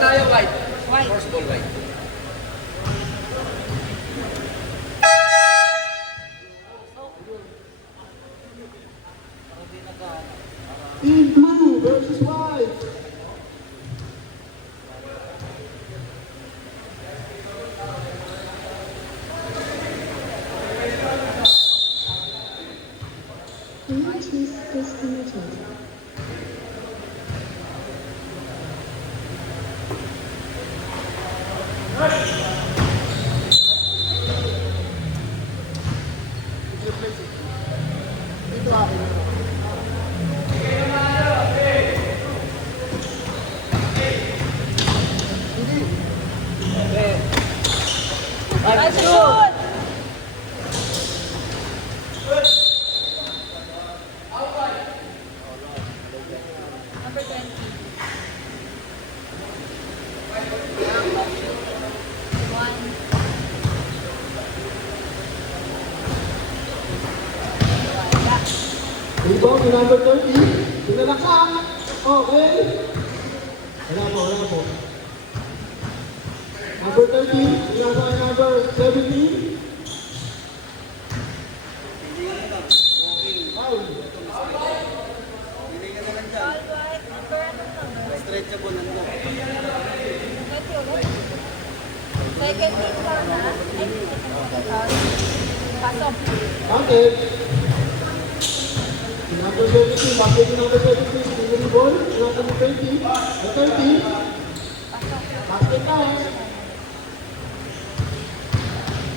tayo, white. White. First ball, white. Team blue versus white. Bluetooth disconnected. Ay, shoot! Number 20. One. Rebound to number 30. Sinalaksak. Okay. Wala po. Number 13. Sinasa kay number 17. Foul. All white. Number ano number? Stretchable na ito. 20 ulit. Second team foul na. Ay, second foul. Pasok. Counted. Number 17. Basket to number 17. Single ball. Number 20. At 30. Pasok. Basket pass.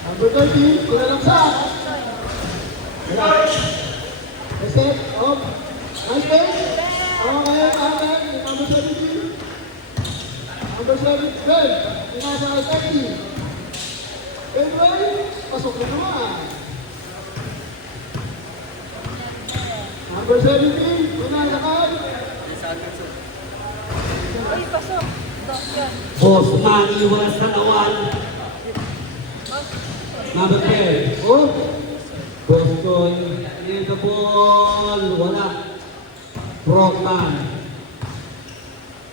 Number 30. Sinalaksak. Wala. Reset. Off. Nice pass. Okay, counted. Number 17. Number 7. Sinasa kay 30. Anyway, pasok na naman. Number 17. Sinalaksak. Uy, pasok. Dok yun. Osman iwas katawan. Number 10. Oh. Boston. Near the ball. Wala. Brockman.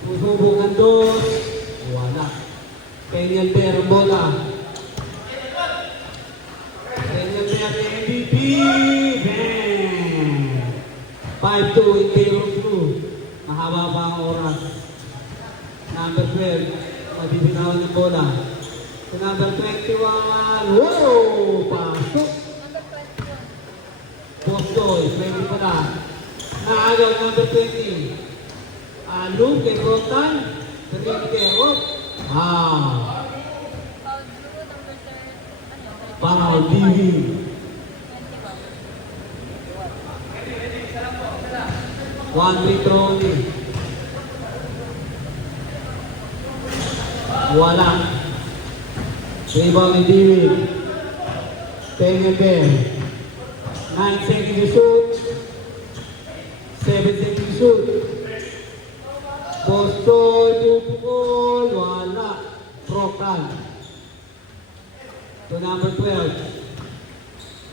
Susubukan doon. Wala. Peñal Bear ang bola. Peñal Bear MVP. Bang! 5-2 in favor of Blue. Mahaba pa ang oras. Number 12. Mabibinawan ng bola. Sa number 21. Wow! Pasok. Number 21. Bostoy. 20 pa na. Naagaw number 20. Alum kay Brotan. Sarili kay Rob. Ah. Foul blue. Number 30. Ano? Foul. Divi. 21. 1 free throw only. Wala. Rebound ni Divi. Peña Bear. 9 seconds to shoot. 7 seconds to shoot. Boston, Dupukol. Wala. Procan. To number 12.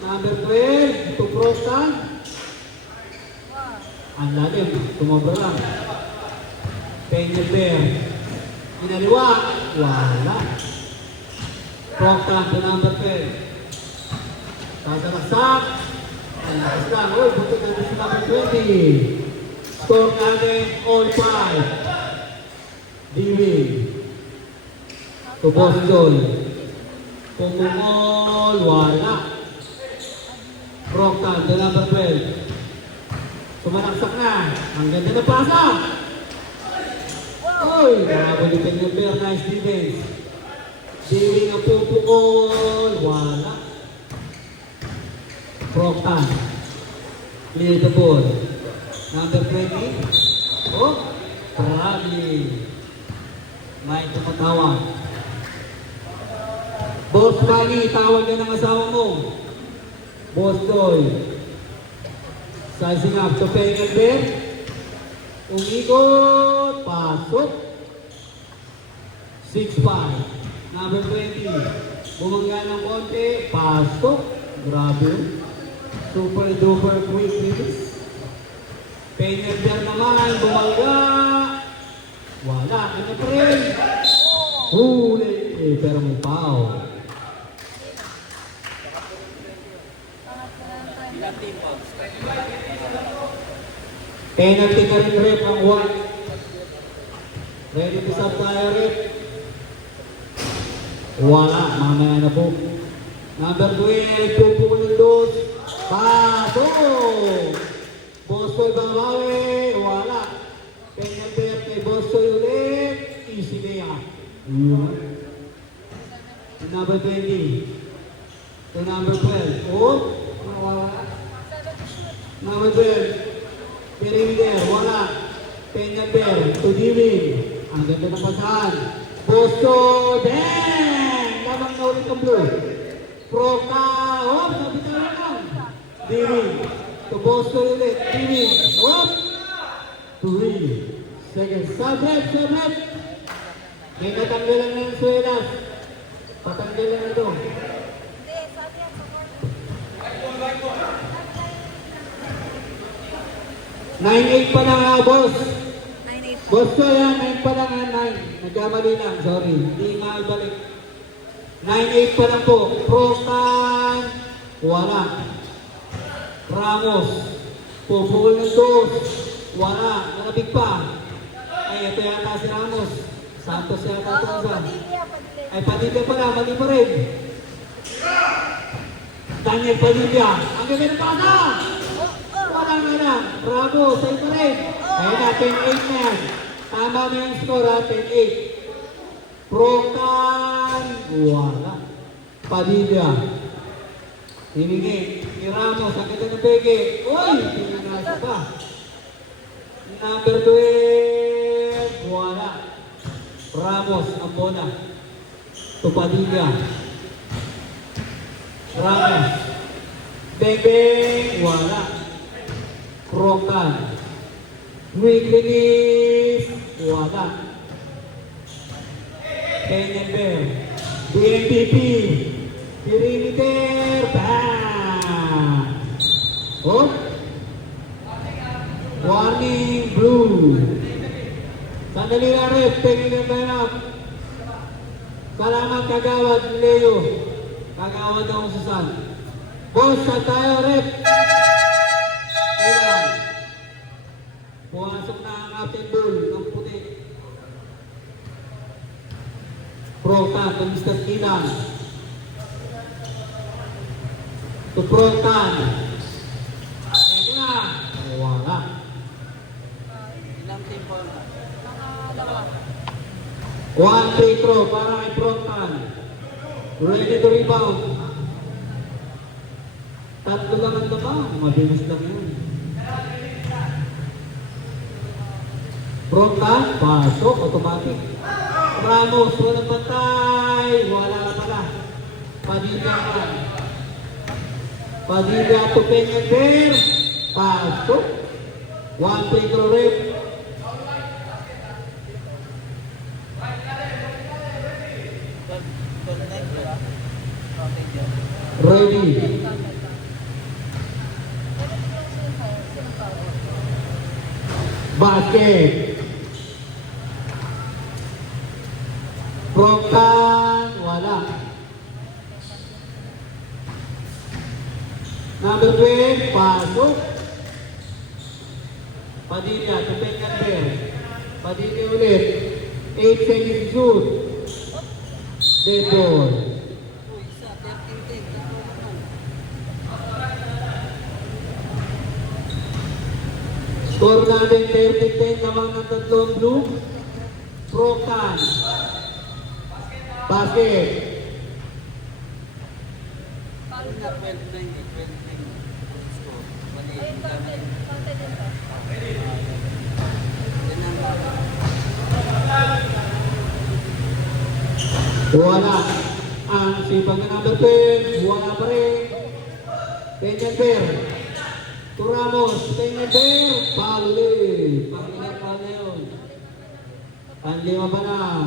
Number 12. To Procan. Wow. Ang lalim, tumobra lang. Peña Bear. Inaliwa. Wala. Proctor to number 12. Sasalaksak. Ang lakas lang. Uy, buto na si number 20. Score natin all 5. Diwin. To Boston. Pumungol. Wala. Proctor to number 12. Sumalaksak na. Ang ganda na pasa. Uy, nakabali ka niya, Bear. Nice defense. Diwing ang pupukol. Wala. Proctor. Clear the ball. Number 20. Oh, traveling. May tumatawag. Boss Bali, tawag ka ng asawa mo. Boss Doy. Sizing up sa Peña Bear. Umikot. Pasok. 6-5. Number 20. Bumangga ng konti. Pasok. Grabe. Super duper quick release. Peña Bear naman. Bumangga. Wala. Ano pa rin? Huli. Eh, pero may pao. Penalty ka rin, rep, ang white. Ready to sub tayo, rep. Wala. Mamaya na po. Number 12, pupukul ng dos. Paso! Bostoy babawi. Wala. Penalty kay Bostoy ulit. Easy na yan. Number 20. To number 12. Oh, wala. Number 12. Perimeter, wala. Penalty to Divin. Ang ganda ng pasahan. Bostoy. Dang! Lamang na ulit ang blue. Proka. Oh, nabitawan lang. Divin. To Bostoy ulit. Divin. Oh. 3 seconds. Sublet. May natanggalan ng suelas. Patanggalan na ito. 9-8 pa lang boss. 9-8. Boss ko yan, 9 pa lang 9. Nagkamali lang, sorry. Hindi maibalik. 9-8 pa lang po. Prostan. Wala. Ramos. Pupukul ng dos. Wala. Nakabig pa. Ay, ito yata si Ramos. Santos yata ito isa. Ay, Padilla pala. Mali pa rin. Daniel Padilla. Ang ganda ng bata. Wala na lang. Bravo. Sa'yo pa rin. Ayun na, 10-8 na yan. Tama na yung score ha, 10-8. Prokan. Wala. Padilla. Hiningi. Ni Ramos. Ang ganda ng bege. Uy! Pinanasa pa. Number 12. Wala. Ramos. Ang bola. To Padilla. Ramos. Beng-beng. Wala. Prokan. Quick release. Wala. Penelber. BMPP. Perimeter. Bang! Oh. Warning blue. Sandali lang ref. Penelber time up. Salamat kagawad Leo. Kagawad ako sa San. Boss, saan tayo ref? Ilan. Pumasok na ang Captain Bull ng puti. Prokan, to Mr. Ilan. To Prokan. Ito na. Wala. Ilang team ball na? Dalawa. 1 free throw para kay Prokan. Ready to rebound. Tatlo lang ang labang. Mabilis lang yun. Prokan, pasok, automatic. Ramos, walang pantay. Wala na pala. Padilla. Padilla to Penelber. Pasok. 1 free throw rep. Ready. Basket. Prokan, wala. Number 12, pasok. Padilla, to Penelber. Padilla ulit. 8 seconds shoot. Dead ball. Score natin 30-10 lamang ng tatlong blue. Prokan. Basket. Wala. Ang sipag na number 10. Wala pa rin. Penelber. To Ramos. Penelber. Pali. Pangilan pa na yun. Panlima pa lang.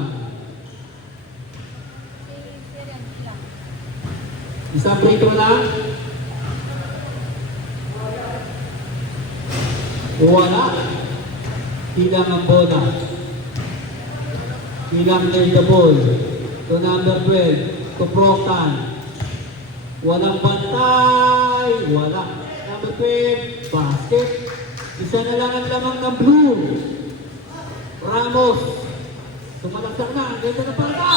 Isang free throw lang. Wala. Tilang ang bola. Ilang there's the ball. To number 12. To Proctan. Walang bantay. Wala. Number 12. Basket. Isa na lang ang lamang ng blue. Ramos. Tumalagsak na. Ang ganda na parada.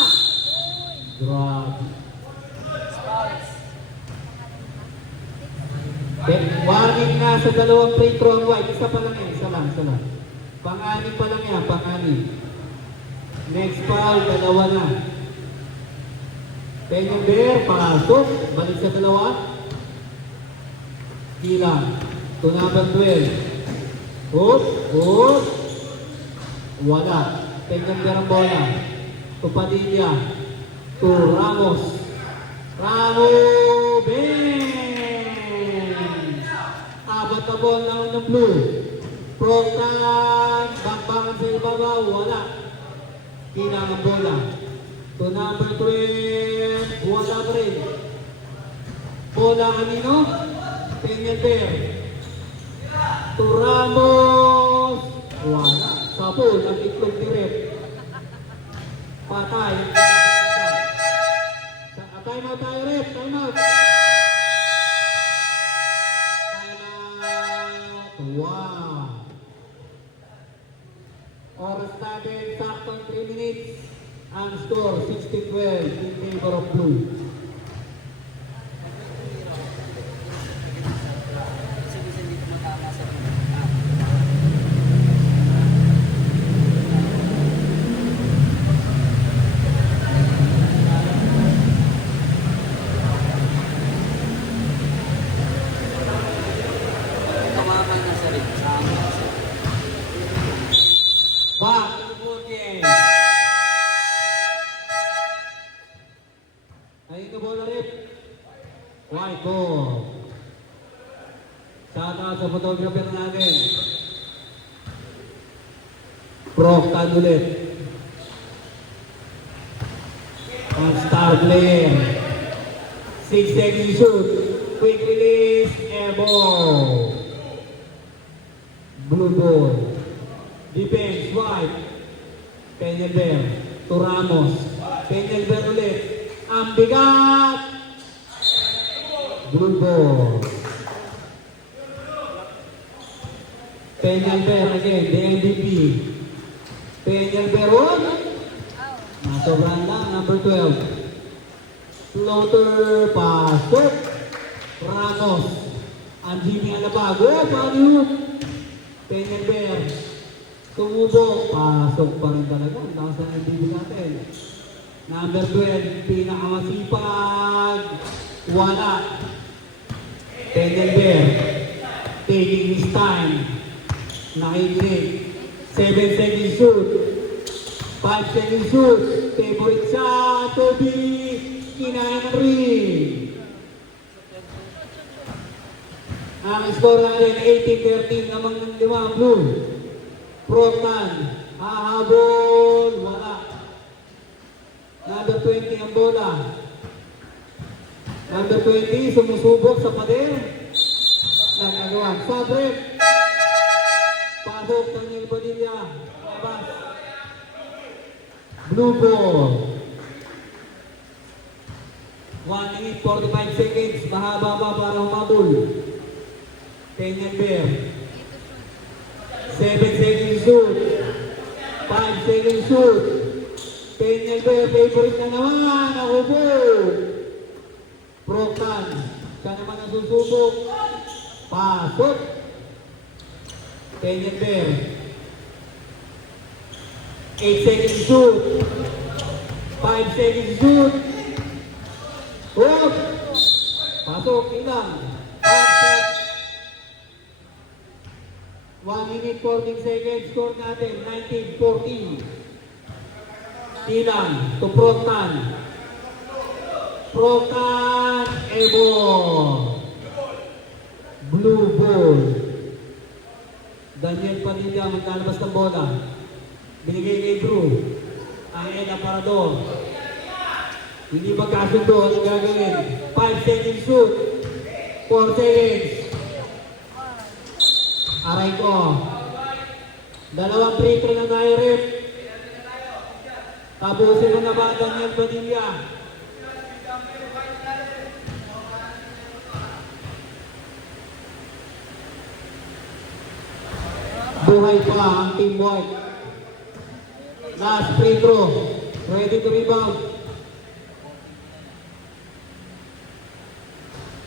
Grabe. Warning na sa dalawang free throw ang white. Isa pa lang yan. Isa lang. Pang-anim pa lang yan. Pang-anim. Next foul. Dalawa na. Penyong Bear. Pasok. Balik sa dalawa. Kilang. To number 12. Hook. Wala. Penyong Bear ang bola. To Padilla. To Ramos. Ben! Abat na ball na ng blue. Proctan, bakbakan sa ibabaw, wala. Kilang ang bola. To number 12, wala pa rin. Bola kanino? Peña Bear. To Ramos, wala. Sapol, ang itlog ni Rep. Patay. Time out tayo, Rep. Time out. Wow! Oras natin, saktong 3 minutes. Ang score, 16-12 in favor of blue. Back to the ball game. Ayun na bola Rip. White ball. Shout out sa photographer natin. Proctan ulit. Ang star player. 6 seconds shoot. Quick release. Airball. Blue ball. Defense, white. Peña Bear. To Ramos. Peña Bear ulit. Ang bigat! Blue ball. Peña Bear again, the MVP. Peña Bear on. Nasobran lang, number 12. Floater, pasok. Ramos. Ang Jimmy Alabago, paano? Peña Bear. Tumubok, pasok pa rin talaga. Ang lakas na nandibig natin. Number 12, pinakamasipag. Wala. Peña Bear. Taking his time. Nakikinig. 7 seconds shoot. 5 seconds shoot. Favorite shot. Toby. Kinain ng ring. Ang score natin, 18-13 namang ng 5 blue. Proctan, hahabol, wala. Number 20 ang bola. Number 20, sumusubok sa pader. Nagagawa. Sabrek. Pasok, Daniel Padilla. Labas. Blue ball. 1 minute, 45 seconds. Mahaba pa para humabol. Peña Bear. 7 seconds shoot. 5 seconds shoot. Peña Bear, favorite na naman. Ako po. Proctan. Siya naman ang susubok. Pasok. Peña Bear. 8 seconds shoot. 5 seconds shoot. Hook. Pasok. Ilang. Pasok. 1 minute 14 seconds, score natin, 19-14. Tilang, to Proctan. Proctan, Ebo. Blue ball. Daniel Padilla, maglalabas ng bola. Binigay kay Drew. Ang El Aparador. Hindi magkasundo, ano gagawin? 5 seconds shoot. 4 seconds. Aray ko. Dalawang free throw na tayo, Rip. Tapusin mo na ba Daniel Padilla? Buhay pa ang teamwork. Last free throw. Ready to rebound.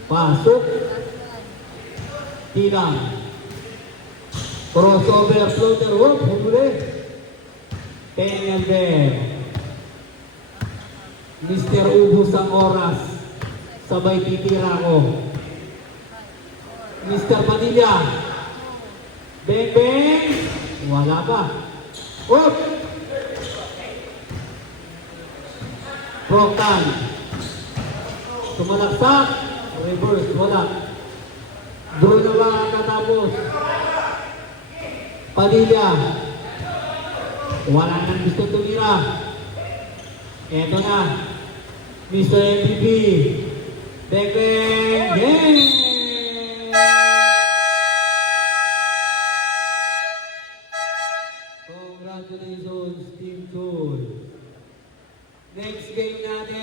Pasok. Tilang. Crossover floater. Whoop. Huli. Ten and then. Mr. Ubus ang oras. Sabay titira ko. Mr. Padilla. Bang, bang! Wala pa. Whoop! Proctan. Tumalaksak. Reverse. Wala. Doon na ba katapos? Padilla. Wala nang gusto tumira. Eto na. Mr. MVP. Bang, bang! Game! Congratulations, Team Tool. Next game natin.